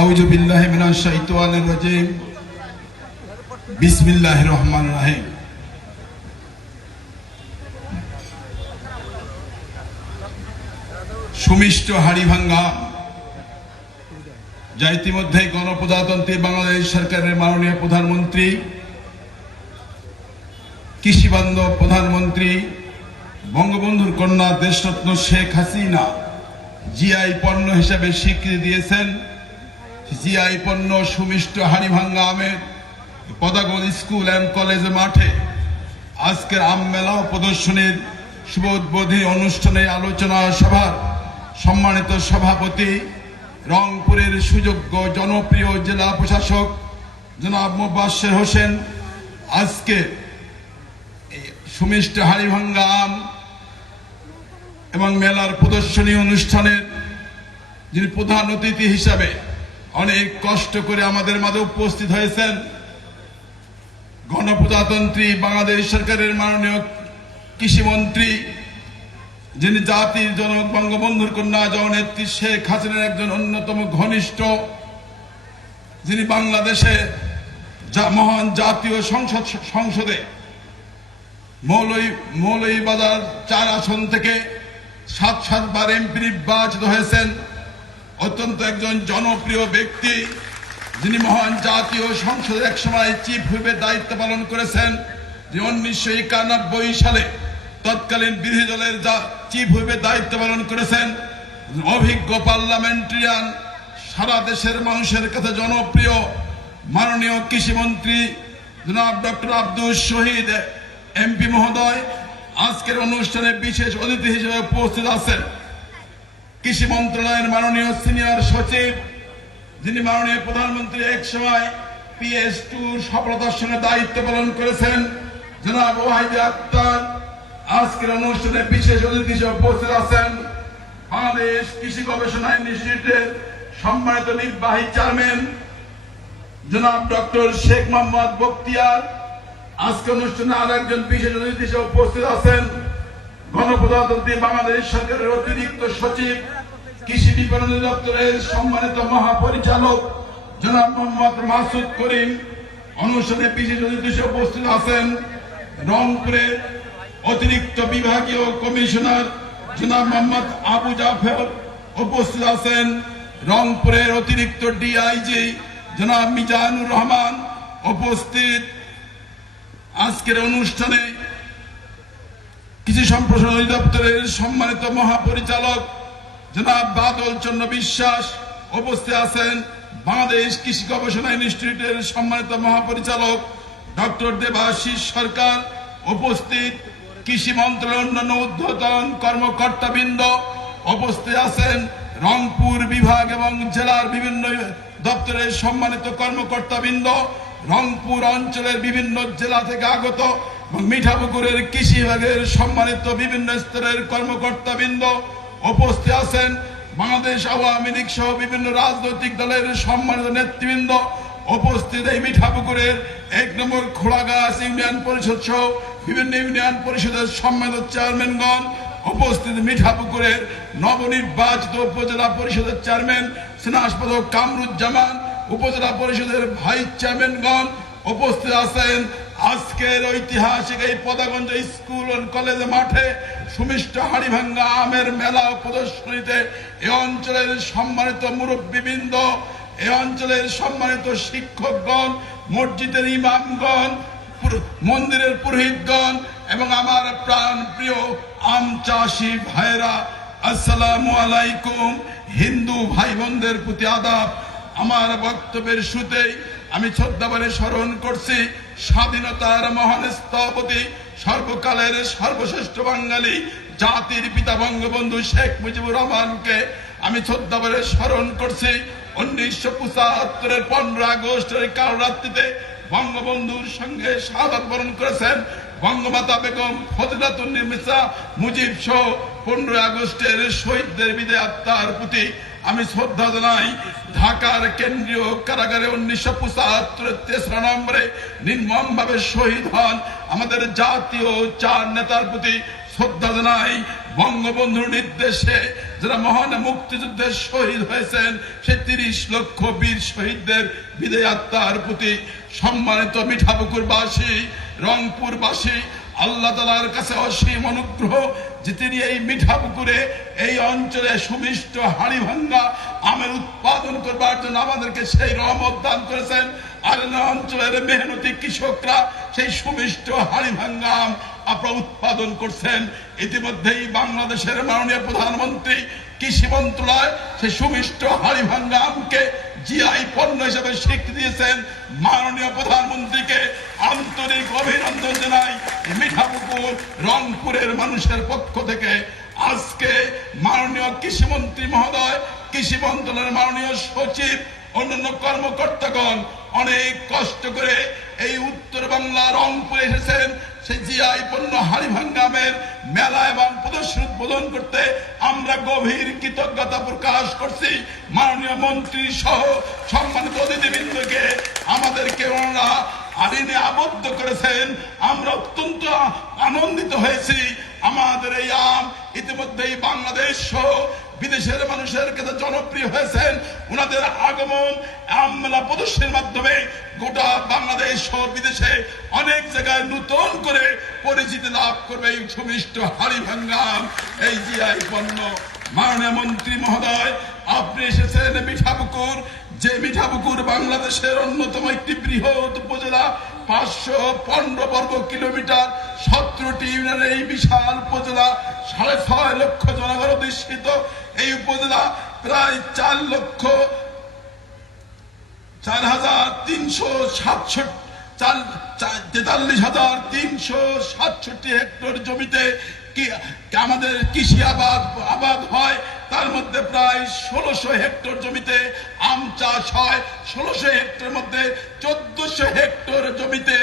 আউযু বিল্লাহি মিনাশ শাইতানির রাজিম। বিসমিল্লাহির রহমানির রহিম। সুমিষ্ট হাড়িভাঙ্গা যা ইতিমধ্যে গণপ্রজাতন্ত্রী বাংলাদেশ সরকারের মাননীয় প্রধানমন্ত্রী, কৃষিবান্ধব প্রধানমন্ত্রী, বঙ্গবন্ধুর কন্যা দেশরত্ন শেখ হাসিনা জিআই পণ্য হিসেবে স্বীকৃতি দিয়েছেন। জিআই পণ্য সুমিষ্ট হাড়িভাঙ্গা আমের পদাগন স্কুল অ্যান্ড কলেজ মাঠে আজকের আম মেলা ও প্রদর্শনীর শুভ উদ্বোধনী অনুষ্ঠানে আলোচনা সভার সম্মানিত সভাপতি, রংপুরের সুযোগ্য জনপ্রিয় জেলা প্রশাসক জনাব মোবাশ্বের হোসেন আজকে সুমিষ্ট হাড়িভাঙ্গা আম এবং মেলার প্রদর্শনী অনুষ্ঠানের যিনি প্রধান অতিথি হিসাবে অনেক কষ্ট করে আমাদের মাঝে উপস্থিত হয়েছেন, গণপ্রজাতন্ত্রী বাংলাদেশ সরকারের মাননীয় কৃষিমন্ত্রী, যিনি জাতির জনক বঙ্গবন্ধুর কন্যা জননেত্রী শেখ হাসিনার একজন অন্যতম ঘনিষ্ঠ, যিনি বাংলাদেশে মহান জাতীয় সংসদে মৌলভীবাজার 4 আসন থেকে 7বার এমপি নির্বাচিত হয়েছেন। অত্যন্ত একজন জনপ্রিয় ব্যক্তি, যিনি মহান জাতীয় সংসদের একসময় চিফ হুইপের দায়িত্ব পালন করেছেন, যে 1991 সালে তৎকালীন বিরোধী দলের চিফ হুইপের দায়িত্ব পালন করেছেন। অভিজ্ঞ পার্লামেন্টারিয়ান, সারা দেশের মানুষের কাছে জনপ্রিয় মাননীয় কৃষিমন্ত্রী জনাব ডক্টর আব্দুল শহীদ এমপি মহোদয় আজকের অনুষ্ঠানে বিশেষ অতিথি হিসেবে উপস্থিত আছেন। কৃষি মন্ত্রণালয়ের মাননীয় সিনিয়র সচিব, যিনি মাননীয় প্রধানমন্ত্রী এক সময় PS2 সফলতার সঙ্গে দায়িত্ব পালন করেছেন, জনাব ওয়াহিদে আক্তার আজকের অনুষ্ঠানে বিশেষ অতিথি হিসেবে উপস্থিত আছেন। বাংলাদেশ কৃষি গবেষণা ইনস্টিটিউটের সম্মানিত নির্বাহী চেয়ারম্যান জনাব ডক্টর শেখ মোহাম্মদ বখতিয়ার আজকে অনুষ্ঠানে আর একজন বিশেষ অতিথি হিসেবে উপস্থিত আছেন। গণপ্রজাতন্ত্রী বাংলাদেশ সরকারের অতিরিক্ত সচিব, কৃষি বিপণন দপ্তরের সম্মানিত মহাপরিচালক জনাব মোহাম্মদ মাসুদ করিম অনুষ্ঠানে বিশেষ অতিথি হিসেবে উপস্থিত আছেন। রংপুরের অতিরিক্ত বিভাগীয় কমিশনার জনাব মোহাম্মদ আবু জাফর উপস্থিত আছেন। রংপুরের অতিরিক্ত ডিআইজি জনাব মিজানুর রহমান উপস্থিত। আজকের অনুষ্ঠানে কৃষি সম্প্রসারণ অধিদপ্তরের সম্মানিত মহাপরিচালক জনাব বাদল চন্দ্র বিশ্বাস উপস্থিত আছেন। বাংলাদেশ কৃষি গবেষণা ইনস্টিটিউটের সম্মানিত মহাপরিচালক ডক্টর দেবাশিস সরকার উপস্থিত। কৃষি মন্ত্রণালয়ের অন্যান্য ঊর্ধ্বতন কর্মকর্তাবৃন্দ উপস্থিত আছেন। রংপুর বিভাগ এবং জেলার বিভিন্ন দপ্তরের সম্মানিত কর্মকর্তাবৃন্দ, রংপুর অঞ্চলের বিভিন্ন জেলা থেকে আগত এবং মিঠাপুকুরের কৃষি বিভাগের সম্মানিত বিভিন্ন স্তরের কর্মকর্তাবৃন্দ উপস্থিত আছেন। বাংলাদেশ আওয়ামী লীগ সহ বিভিন্ন রাজনৈতিক দলের সম্মানিত নেতৃবৃন্দ উপস্থিত। এই মিঠাপুকুরের 1 নম্বর খোলাগাছ ইউনিয়ন পরিষদ সহ বিভিন্ন ইউনিয়ন পরিষদের সম্মানিত চেয়ারম্যানগণ উপস্থিত। মিঠাপুকুরের নবনির্বাচিত উপজেলা পরিষদের চেয়ারম্যান স্নেহাস্পদ কামরুজ্জামান, উপজেলা পরিষদের ভাইস চেয়ারম্যানগণ উপস্থিত আছেন। আজকের ঐতিহাসিক এই পদাগঞ্জ স্কুল ও কলেজ মাঠে সুমিষ্ট হাড়িভাঙ্গা আমের মেলা প্রদর্শনীতে এ অঞ্চলের সম্মানিত মুরব্বীবৃন্দ, এ অঞ্চলের সম্মানিত শিক্ষকগণ, মসজিদের ইমামগণ, মন্দিরের পুরোহিতগণ এবং আমার প্রাণ প্রিয় আম চাষী ভাইরা, আসসালামু আলাইকুম। হিন্দু ভাই বোনদের প্রতি আদাব। আমার বক্তব্যের শুরুতেই আমি শ্রদ্ধাভরে স্মরণ করছি স্বাধীনতার মহান স্থপতি, সর্বকালের সর্বশ্রেষ্ঠ বাঙালি জাতির পিতা বঙ্গবন্ধু শেখ মুজিবুর রহমানকে আমি শ্রদ্ধাভরে স্মরণ করছি। 1975-এর 15 আগস্টের কাল রাত্রিতে বঙ্গবন্ধুর সঙ্গে শাহাদাত বরণ করেছেন বঙ্গমাতা বেগম ফজিলাতুন্নেসা মুজিব সহ 15 আগস্টের শহীদদের বিদায় আত্মার প্রতি আমি শ্রদ্ধা জানাই। ঢাকার কেন্দ্রীয় কারাগারে 1975-এর 3রা নম্বরে নির্মমভাবে শহীদ হন আমাদের জাতীয় 4 নেতার প্রতি শ্রদ্ধা জানাই। বঙ্গবন্ধুর নির্দেশে যারা মহান মুক্তিযুদ্ধের শহীদ হয়েছেন সেই 30 লক্ষ বীর শহীদদের বিদায় আত্মার প্রতি সম্মানিত মিঠাপুকুরবাসী, রংপুরবাসী, আল্লাহ তাআলার কাছে অসীম অনুগ্রহ যে তিনি এই মিঠাপুকুরে এই অঞ্চলে সুমিষ্ট হাড়ি ভাঙ্গা আমের উৎপাদন করবার জন্য আমাদেরকে সেই রহমত দান করেছেন। আর অঞ্চলের মেহনতি কৃষকরা সেই সুমিষ্ট হাড়ি ভাঙ্গা আম আপনারা উৎপাদন করছেন। ইতিমধ্যেই বাংলাদেশের মাননীয় প্রধানমন্ত্রী কৃষি মন্ত্রণালয় সেই সুমিষ্ট হাড়ি ভাঙ্গা আমকে জিআই পণ্য হিসেবে স্বীকৃতি দিয়েছেন। মাননীয় প্রধানমন্ত্রীকে আন্তরিক অভিনন্দন জানাই মিঠাপুকুর রংপুরের মানুষের পক্ষ থেকে। আজকে মাননীয় কৃষিমন্ত্রী মহোদয়, কৃষি মন্ত্রণালয়ের মাননীয় সচিব, অন্যান্য কর্মকর্তাগণ অনেক কষ্ট করে এই উত্তর বাংলা রংপুরে এসেছেন সেই জিআই পণ্য হাড়ি ভাঙ্গা আমের মেলা এবং প্রদর্শনী উদ্বোধন করতে। আমরা গভীর কৃতজ্ঞতা প্রকাশ করছি। মাননীয় মন্ত্রী সহ সম্মানিত অতিথিবৃন্দকে আমাদেরকে ওনারা আইনে আবদ্ধ করেছেন। আমরা অত্যন্ত আনন্দিত হয়েছি। আমাদের এই আম ইতিমধ্যেই বাংলাদেশ সহ বিদেশের মানুষের কাছে জনপ্রিয় হয়েছেন। ওনাদের আগমন আম মেলা প্রদর্শনীর মাধ্যমে গোটা বাংলাদেশ সহ বিদেশে অনেক জায়গায় নতুন করে পরিচিতি লাভ করবে এই সুমিষ্ট হাড়ি ভাঙ্গা আম, এই জিআই পণ্য। মাননীয় মন্ত্রী মহোদয়, আপনি এসেছেন মিঠাপুকুর, যে মিঠাপুকুর বাংলাদেশের অন্যতম একটি বৃহৎ উপজেলা। 515 বর্গ কিলোমিটার, 17টি ইউনিয়নের এই বিশাল উপজেলা, 6.5 লক্ষ জনগণ অধিষ্ঠিত এই উপজেলা প্রায় 43,367 হেক্টর জমিতে আমাদের কৃষি আবাদ হয়। তার মধ্যে প্রায় 1600 হেক্টর জমিতে আম চাষ হয়। 1600 হেক্টর মধ্যে 1400 হেক্টর জমিতে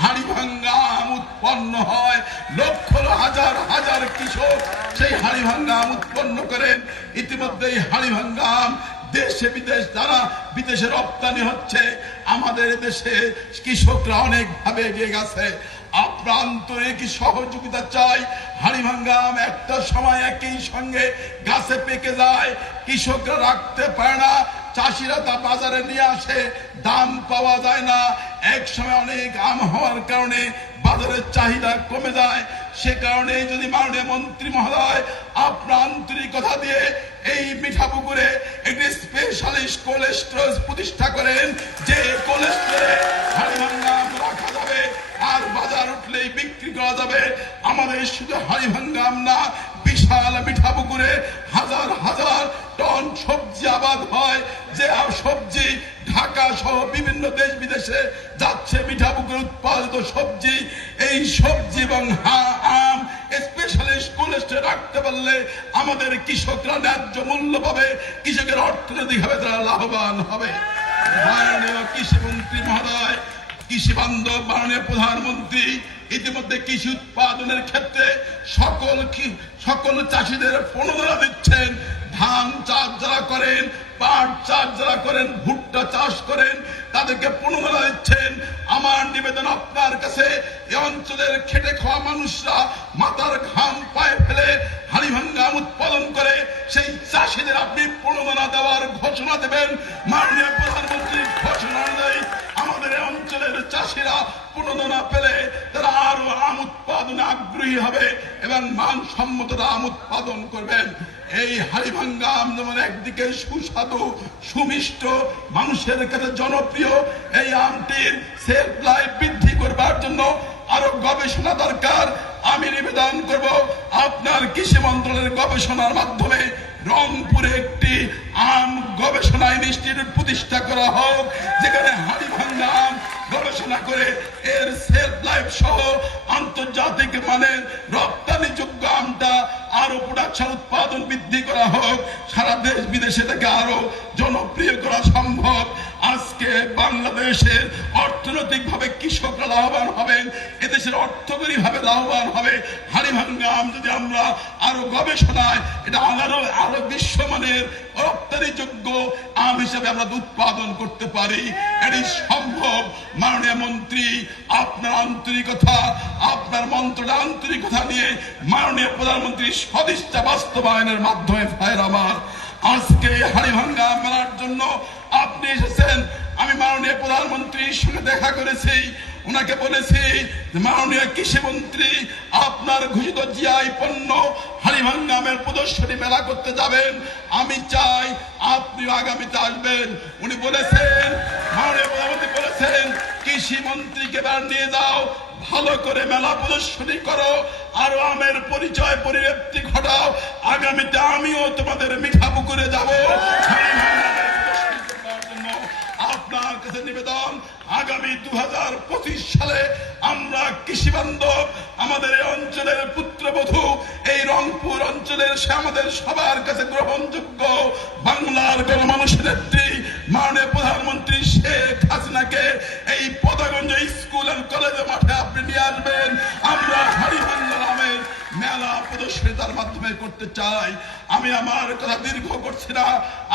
হাড়ি ভাঙ্গা আম উৎপন্ন হয়। লক্ষ হাজার হাজার কৃষক সেই হাড়ি ভাঙ্গা আম উৎপন্ন করেন। ইতিমধ্যে এই হাড়ি ভাঙ্গা আম দেশে বিদেশ দ্বারা বিদেশে রপ্তানি হচ্ছে। আমাদের দেশে কৃষকরা অনেক ভাবে এগিয়ে গেছে। আপনার আন্তরিক সহযোগিতা চাই। হাড়ি ভাঙ্গা আম একটা সময় একই সঙ্গে গাছে পেকে যায়, কৃষকরা রাখতে পারে না, চাষিরা তা বাজারে নিয়ে আসে, দাম পাওয়া যায় না। এক সময় অনেক আম হওয়ার কারণে বাজারের চাহিদা কমে যায়। সে কারণে যদি মাননীয় মন্ত্রী মহোদয় আপনার আন্তরিকতা দিয়ে এই মিঠাপুকুরে একটি স্পেশালিস্ট কোল্ড স্টোরেজ প্রতিষ্ঠা করেন, যে কোল্ড স্টোরে হাড়ি ভাঙ্গা আম রাখা যাবে আর বাজার উঠলেই বিক্রি করা যাবে। আমাদের শুধু হাড়ি ভাঙ্গা আম না, বিশাল মিঠাপুকুরে হাজার হাজার টন সবজি আবাদ হয়, যে সবজি ঢাকা সহ বিভিন্ন দেশ বিদেশে যাচ্ছে। মিঠাপুকুরে উৎপাদিত সবজি, এই সবজি এবং আম স্পেশালিস্ট কোল্ড স্টোরে রাখতে পারলে আমাদের কৃষকরা ন্যায্য মূল্য পাবে, কৃষকের অর্থনৈতিকভাবে তারা লাভবান হবে। মাননীয় কৃষিমন্ত্রী মহোদয়, কৃষি বান্ধব মাননীয় প্রধানমন্ত্রী ইতিমধ্যে কৃষি উৎপাদনের ক্ষেত্রে সকল চাষিদের প্রণোদনা দিচ্ছেন। ধান চাষ যারা করেন, পাট চাষ যারা করেন, ভুট্টা চাষ করেন, তাদেরকে প্রণোদনা দিচ্ছেন। আমার নিবেদন আপনার কাছে, এই অঞ্চলের খেটে খাওয়া মানুষরা মাথার ঘাম পায়ে ফেলে হাড়ি ভাঙ্গা আম উৎপাদন করে, সেই চাষিদের আপনি প্রণোদনা দেওয়ার ঘোষণা দেবেন। মাননীয় প্রধানমন্ত্রীর ঘোষণা অনুযায়ী আমাদের এই অঞ্চলের চাষিরা প্রণোদনা পেলে তারা আরো আম উৎপাদনে আগ্রহী হবে এবং মানসম্মত আম উৎপাদন করবেন। এই হাড়ি ভাঙ্গা আম যেমন একদিকে সুস্বাদু, সুমিষ্ট, মানুষের কাছে জনপ্রিয়, এই আমটির সেলফ লাইফ বৃদ্ধি করবার জন্য আরো গবেষণা দরকার। আমি নিবেদন করব আপনার কৃষি মন্ত্রণালয়ের গবেষণার মাধ্যমে রংপুরে একটি আম গবেষণা ইনস্টিটিউট প্রতিষ্ঠা করা হোক, যেখানে হাড়ি ভাঙ্গা আম গবেষণা করে এর সেলফ লাইফ সহ আন্তর্জাতিক মানের রপ্তানিযোগ্য আমটা আরো প্রোডাকশন উৎপাদন বৃদ্ধি করা হোক, সারা দেশ বিদেশে থেকে আরো জনপ্রিয় করা সম্ভব। আজকে বাংলাদেশের অর্থ অর্থনৈতিকভাবে কৃষকরা লাভবান হবেন, এদেশের অর্থকরীভাবে লাভবান হবে। হাড়িভাঙ্গা আম যদি আমরা আরো গবেষণায় এটা আরো বিশ্বমানের রপ্তানিযোগ্য আম হিসেবে আমরা উৎপাদন করতে পারি, এটি সম্ভব। মাননীয় মন্ত্রী, আপনার আন্তরিকতা, আপনার মন্ত্রণালয়ের আন্তরিকতা নিয়ে মাননীয় প্রধানমন্ত্রীর সদিচ্ছা বাস্তবায়নের মাধ্যমে ভাইয়ের আমার আজকে হাড়িভাঙ্গা মেলার জন্য আপনি এসেছেন। আমি মাননীয় প্রধানমন্ত্রীর সঙ্গে দেখা করেছি, ওনাকে বলেছি মাননীয় কৃষিমন্ত্রী আপনার ঘোষিত জিআই পণ্য হাড়িভাঙ্গা আমের প্রদর্শনী মেলা করতে যাবেন, আমি চাই আপনি আগামীতে আসবেন। উনি বলেছেন, মাননীয় প্রধানমন্ত্রী বলেছেন কৃষি মন্ত্রীকে এবার নিয়ে যাও, ভালো করে মেলা প্রদর্শনী করো, আরো আমের পরিচয় পরিব্যক্তি ঘটাও। আগামীতে আমিও তোমাদের মিঠাপুকুরে যাবো। আপনার কাছে নিবেদন, আগামী 2025 সালে আমরা কৃষি বান্ধব আমাদের এই অঞ্চলের পুত্রবধূ, এই রংপুর অঞ্চলের সে আমাদের সবার কাছে গ্রহণযোগ্য বাংলার গণমানুষের নেত্রী মাননীয় প্রধানমন্ত্রী শেখ হাসিনাকে এই পদাগঞ্জ স্কুল এন্ড কলেজের মাঠে আপনি নিয়ে আসবেন। আমরা হাড়িভাঙ্গা আমের মেলা প্রদর্শনী তার মাধ্যমে করতে চাই। আমি আমার কথা দীর্ঘ করছি না,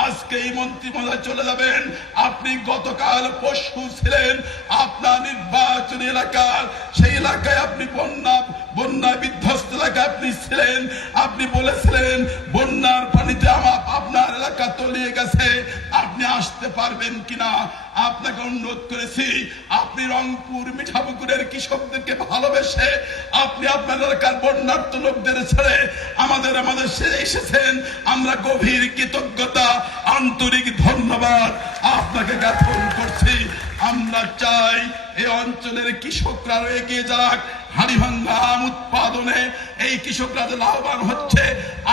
আজকে এই মন্ত্রী মহোদয় চলে যাবেন। আপনি গতকাল পরশু ছিলেন আপনার নির্বাচনী এলাকার, সেই এলাকায় আপনি বন্যা বিধ্বস্ত এলাকায় আপনি ছিলেন। আপনি বলেছিলেন বন্যার পানিতে আপনার এলাকা তলিয়ে গেছে, আপনি আসতে পারবেন কিনা। আপনাকে অনুরোধ করেছি, আপনি রংপুর মিঠাপুকুরের কৃষকদেরকে ভালোবেসে আপনি আপনার এলাকার বন্যার্ত লোকদের ছেড়ে আমাদের এসেছেন। আমরা গভীর কৃতজ্ঞতা, আন্তরিক ধন্যবাদ আপনাকে জ্ঞাপন করছি। আমরা চাই এই অঞ্চলের কৃষকরা এগিয়ে যাক, হাড়িভাঙ্গা আম উৎপাদনে এই কৃষকরা যে লাভবান হচ্ছে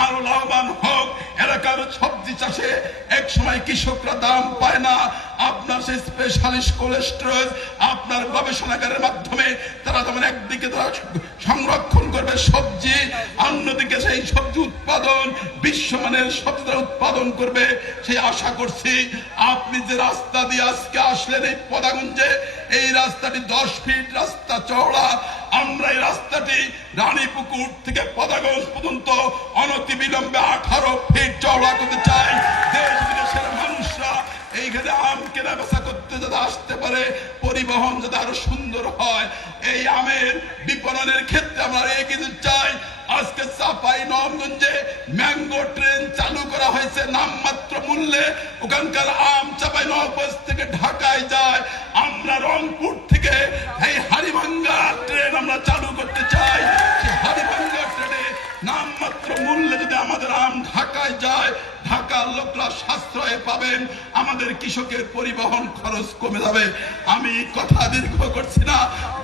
আরো লাভবান হোক। এলাকার সবজি চাষে এক সময় কৃষকরা দাম পায় না, আপনার সেই স্পেশালিস্ট কোল্ড স্টোরেজ আপনার গবেষণাগারের মাধ্যমে তারা যেমন একদিকে তারা সংরক্ষণ করবে সবজি, অন্যদিকে সেই সবজি উৎপাদন বিশ্বমানের সবজি তারা উৎপাদন করবে, সেই আশা করছি। আপনি যে রাস্তা দিয়ে আজকে আসলেন এই পদাগঞ্জে, এই রাস্তাটি 10 ফিট রাস্তা চওড়া। আমরা এই রাস্তাটি রানীপুকুর থেকে পদাগঞ্জ পর্যন্ত অনতিবিলম্বে 18 ফিট চওড়া করতে চাই। দেশ বিদেশের মানুষরা এইখানে আম কেনা বেচা করতে যাতে আসতে পারে, পরিবহন যাতে আরো সুন্দর হয়, এই আমের বিপণনের ক্ষেত্রে আমরা এগিয়ে চাই। আজকে চাঁপাইনবাবগঞ্জে ম্যাঙ্গো ট্রেন চালু করা হয়েছে নামমাত্র মূল্যে, ওখানকার আম চাঁপাইনবাবগঞ্জ থেকে ঢাকায় যায়। আমরা রংপুর থেকে এই হাড়িভাঙ্গা ট্রেন আমরা চালু করতে চাই। সেই হাড়িভাঙ্গা ট্রেনে নামমাত্র মূল্যে যদি আমাদের আম ঢাকায় যায়, ঢাকার লোকরা সাশ্রয় পাবেন, আমাদের কৃষকের পরিবহন খরচ কমে যাবে। আমি কথা দীর্ঘ করছি না,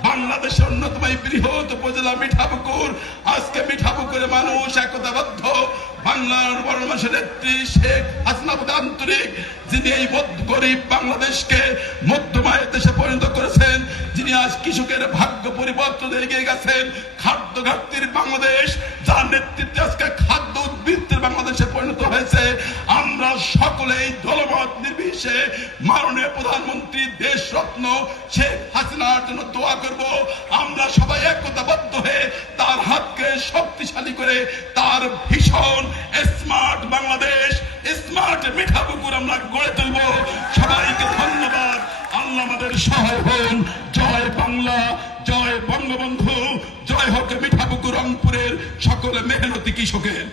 বাংলাদেশের অন্যতম বৃহৎ উপজেলা মিঠাপুকুর, আজকে মিঠাপুকুরে মানুষ একতাবদ্ধ। বাংলার বড় মানুষের নেত্রী শেখ হাসিনা আন্তরিক, যিনি এই গরিব বাংলাদেশকে মধ্যমায়ের দেশে পরিণত করেছেন, যিনি আজ কৃষকের ভাগ্য পরিবর্তন এগিয়ে গেছেন। খাদ্য ঘাটতির বাংলাদেশ, যার নেতৃত্বে আজকে খাদ্য উদ্বৃত্তের বাংলাদেশে পরিণত হয়েছে। আমরা সকলেই দলমত নির্বিশেষে মাননীয় প্রধানমন্ত্রী দেশরত্ন শেখ হাসিনার জন্য দোয়া করব। আমরা সবাই একতাবদ্ধ হয়ে তার হাতকে শক্তিশালী করে তার ভীষণ স্মার্ট বাংলাদেশ, স্মার্ট মিঠাপুকুর আমরা গড়ে তুলব। সবাইকে ধন্যবাদ। আল্লাহ আমাদের সহায় হন। জয় বাংলা, জয় বঙ্গবন্ধু, জয় হোক মিঠাপুকুর রংপুরের সকল মেহনতি কৃষকের।